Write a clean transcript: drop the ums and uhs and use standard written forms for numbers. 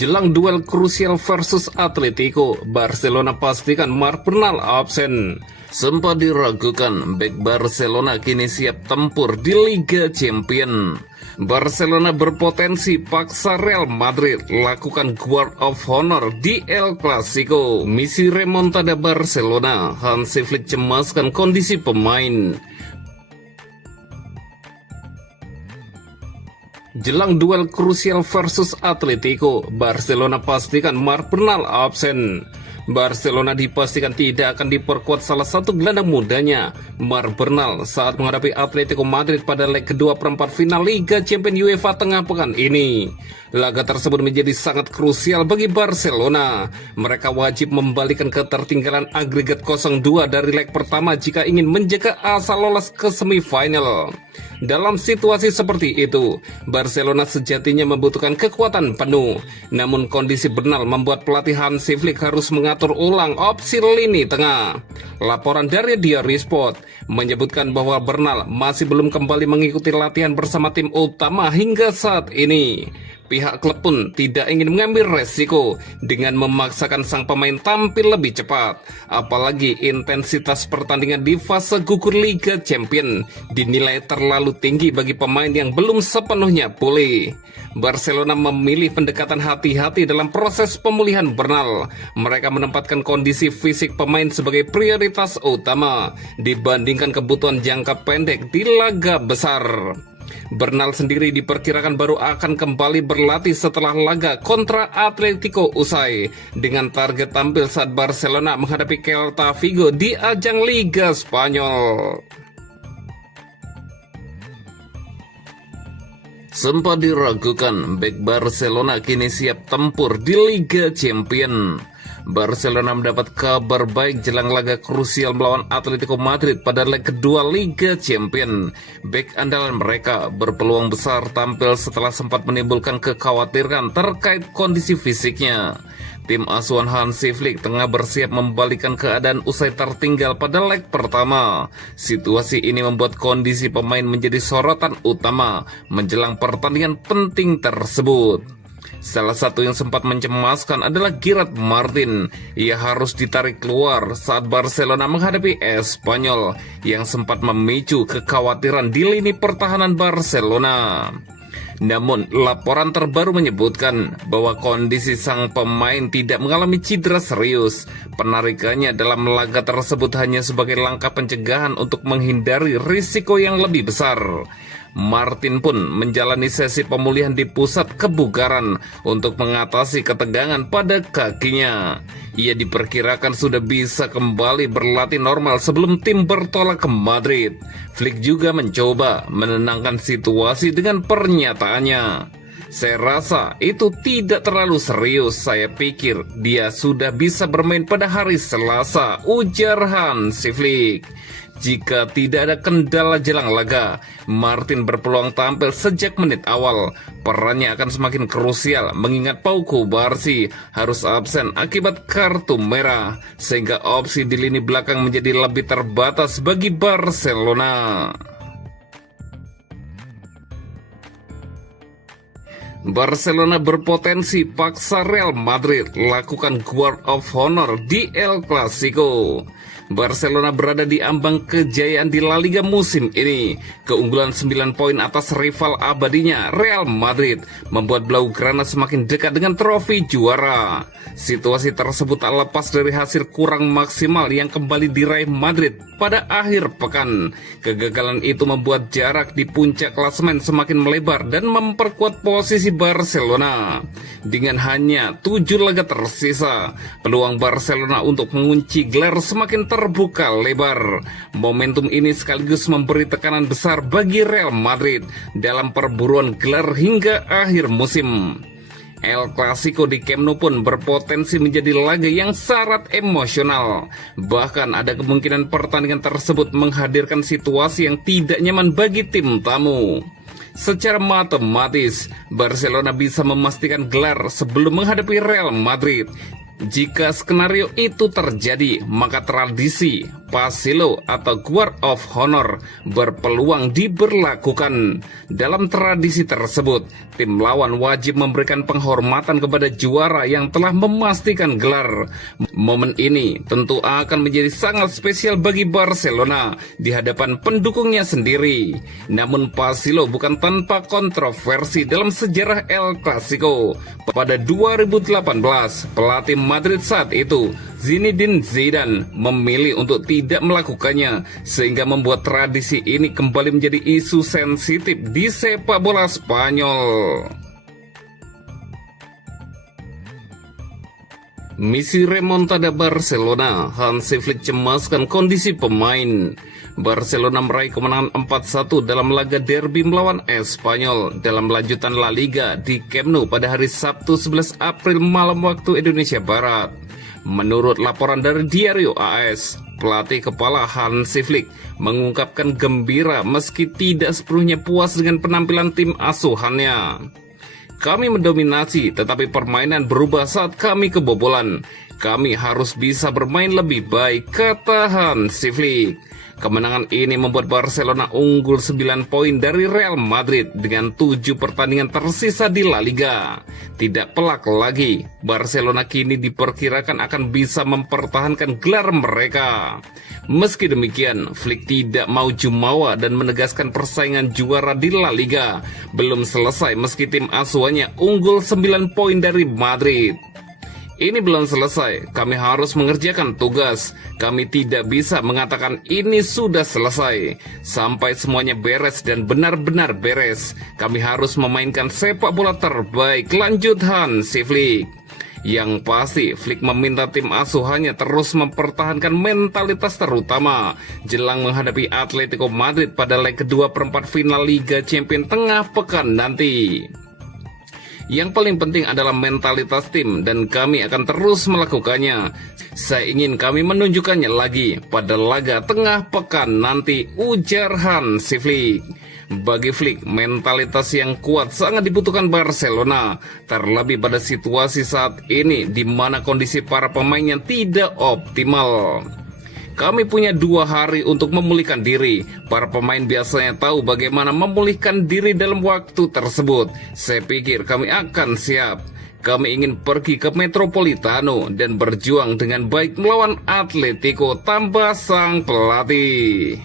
Jelang duel krusial versus Atletico, Barcelona pastikan Marc Bernal absen. Sempat diragukan, bek Barcelona kini siap tempur di Liga Champions. Barcelona berpotensi paksa Real Madrid lakukan guard of honor di El Clasico. Misi remontada Barcelona, Hansi Flick cemaskan kondisi pemain. Jelang duel krusial versus Atletico, Barcelona pastikan Marc Bernal absen. Barcelona dipastikan tidak akan diperkuat salah satu gelandang mudanya, Marc Bernal, saat menghadapi Atletico Madrid pada leg kedua perempat final Liga Champions UEFA tengah pekan ini. Laga tersebut menjadi sangat krusial bagi Barcelona. Mereka wajib membalikan ketertinggalan agregat 0-2 dari leg pertama jika ingin menjaga asa lolos ke semifinal. Dalam situasi seperti itu, Barcelona sejatinya membutuhkan kekuatan penuh. Namun kondisi Bernal membuat pelatih Hansi Flick harus mengatur ulang opsi lini tengah. Laporan dari Diary Sport menyebutkan bahwa Bernal masih belum kembali mengikuti latihan bersama tim utama hingga saat ini. Pihak klub pun tidak ingin mengambil resiko dengan memaksakan sang pemain tampil lebih cepat. Apalagi intensitas pertandingan di fase gugur Liga Champions dinilai terlalu tinggi bagi pemain yang belum sepenuhnya pulih. Barcelona memilih pendekatan hati-hati dalam proses pemulihan Bernal. Mereka menempatkan kondisi fisik pemain sebagai prioritas utama dibandingkan kebutuhan jangka pendek di laga besar. Bernal sendiri diperkirakan baru akan kembali berlatih setelah laga kontra Atletico usai, dengan target tampil saat Barcelona menghadapi Celta Vigo di ajang Liga Spanyol. Sempat diragukan, bek Barcelona kini siap tempur di Liga Champions. Barcelona mendapat kabar baik jelang laga krusial melawan Atletico Madrid pada leg kedua Liga Champions. Bek andalan mereka berpeluang besar tampil setelah sempat menimbulkan kekhawatiran terkait kondisi fisiknya. Tim asuhan Hansi Flick tengah bersiap membalikan keadaan usai tertinggal pada leg pertama. Situasi ini membuat kondisi pemain menjadi sorotan utama menjelang pertandingan penting tersebut. Salah satu yang sempat mencemaskan adalah Gerard Martin. Ia harus ditarik keluar saat Barcelona menghadapi Espanyol yang sempat memicu kekhawatiran di lini pertahanan Barcelona. Namun, laporan terbaru menyebutkan bahwa kondisi sang pemain tidak mengalami cedera serius. Penarikannya dalam laga tersebut hanya sebagai langkah pencegahan untuk menghindari risiko yang lebih besar. Martin pun menjalani sesi pemulihan di pusat kebugaran untuk mengatasi ketegangan pada kakinya. Ia diperkirakan sudah bisa kembali berlatih normal sebelum tim bertolak ke Madrid. Flick juga mencoba menenangkan situasi dengan pernyataannya. Saya rasa itu tidak terlalu serius, saya pikir dia sudah bisa bermain pada hari Selasa, ujar Hansi Flick. Jika tidak ada kendala jelang laga, Martin berpeluang tampil sejak menit awal. Perannya akan semakin krusial mengingat Pau Cubarsí harus absen akibat kartu merah, sehingga opsi di lini belakang menjadi lebih terbatas bagi Barcelona. Barcelona berpotensi paksa Real Madrid lakukan guard of honor di El Clasico. Barcelona berada di ambang kejayaan di La Liga musim ini. Keunggulan 9 poin atas rival abadinya Real Madrid membuat Blaugrana semakin dekat dengan trofi juara. Situasi tersebut tak lepas dari hasil kurang maksimal yang kembali diraih Madrid pada akhir pekan. Kegagalan itu membuat jarak di puncak klasemen semakin melebar dan memperkuat posisi Barcelona. Dengan hanya 7 laga tersisa, peluang Barcelona untuk mengunci gelar semakin terbuka lebar. Momentum ini sekaligus memberi tekanan besar bagi Real Madrid dalam perburuan gelar hingga akhir musim. El Clasico di Camp Nou pun berpotensi menjadi laga yang syarat emosional. Bahkan ada kemungkinan pertandingan tersebut menghadirkan situasi yang tidak nyaman bagi tim tamu. Secara matematis, Barcelona bisa memastikan gelar sebelum menghadapi Real Madrid. Jika skenario itu terjadi, maka tradisi Pasilo atau Guard of Honor berpeluang diberlakukan. Dalam tradisi tersebut, tim lawan wajib memberikan penghormatan kepada juara yang telah memastikan gelar. Momen ini tentu akan menjadi sangat spesial bagi Barcelona di hadapan pendukungnya sendiri. Namun Pasilo bukan tanpa kontroversi dalam sejarah El Clasico. Pada 2018, pelatih Madrid saat itu, Zinedine Zidane, memilih untuk tidak melakukannya, sehingga membuat tradisi ini kembali menjadi isu sensitif di sepak bola Spanyol. Misi remontada Barcelona, Hansi Flick cemaskan kondisi pemain. Barcelona meraih kemenangan 4-1 dalam laga derby melawan Espanyol dalam lanjutan La Liga di Camp Nou pada hari Sabtu 11 April malam waktu Indonesia Barat. Menurut laporan dari Diario AS, pelatih kepala Hansi Flick mengungkapkan gembira meski tidak sepenuhnya puas dengan penampilan tim asuhannya. Kami mendominasi, tetapi permainan berubah saat kami kebobolan. Kami harus bisa bermain lebih baik, kata Hansi Flick. Kemenangan ini membuat Barcelona unggul 9 poin dari Real Madrid dengan 7 pertandingan tersisa di La Liga. Tidak pelak lagi, Barcelona kini diperkirakan akan bisa mempertahankan gelar mereka. Meski demikian, Flick tidak mau jumawa dan menegaskan persaingan juara di La Liga belum selesai meski tim asuhannya unggul 9 poin dari Madrid. Ini belum selesai, kami harus mengerjakan tugas. Kami tidak bisa mengatakan ini sudah selesai. Sampai semuanya beres dan benar-benar beres, kami harus memainkan sepak bola terbaik, lanjut Hansi Flick. Yang pasti, Flick meminta tim asuhannya terus mempertahankan mentalitas terutama jelang menghadapi Atletico Madrid pada leg kedua perempat final Liga Champions tengah pekan nanti. Yang paling penting adalah mentalitas tim dan kami akan terus melakukannya. Saya ingin kami menunjukkannya lagi pada laga tengah pekan nanti, ujar Hansi Flick. Bagi Flick, mentalitas yang kuat sangat dibutuhkan Barcelona, terlebih pada situasi saat ini di mana kondisi para pemainnya tidak optimal. Kami punya 2 hari untuk memulihkan diri. Para pemain biasanya tahu bagaimana memulihkan diri dalam waktu tersebut. Saya pikir kami akan siap. Kami ingin pergi ke Metropolitano dan berjuang dengan baik melawan Atletico, tambah sang pelatih.